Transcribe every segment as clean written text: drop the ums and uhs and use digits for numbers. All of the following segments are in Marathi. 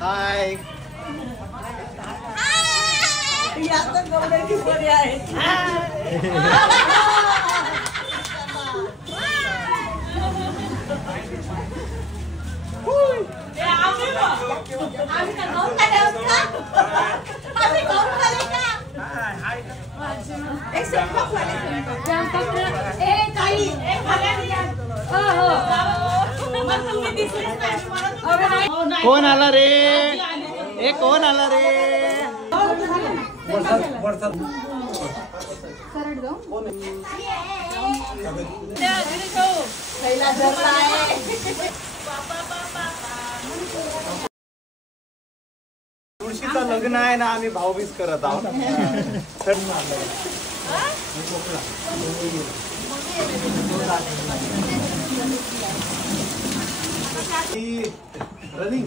हाय कोण आला रे ए कोण आला रे तुळशीचं लग्न आहे ना आम्ही भाऊबीज करत आहोत रनिंग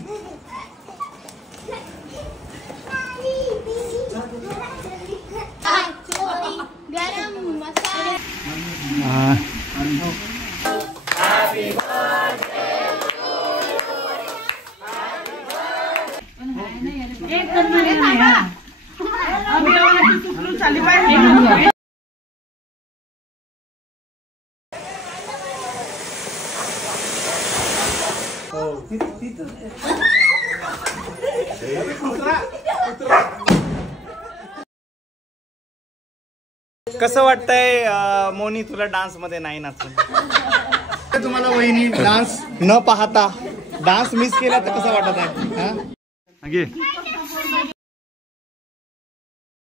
कसं वाटतंय मोनी तुला डान्स मध्ये नाही नाचलं तुम्हाला वहिनी डान्स न पाहता डान्स मिस केला तर कसं वाटत आहे?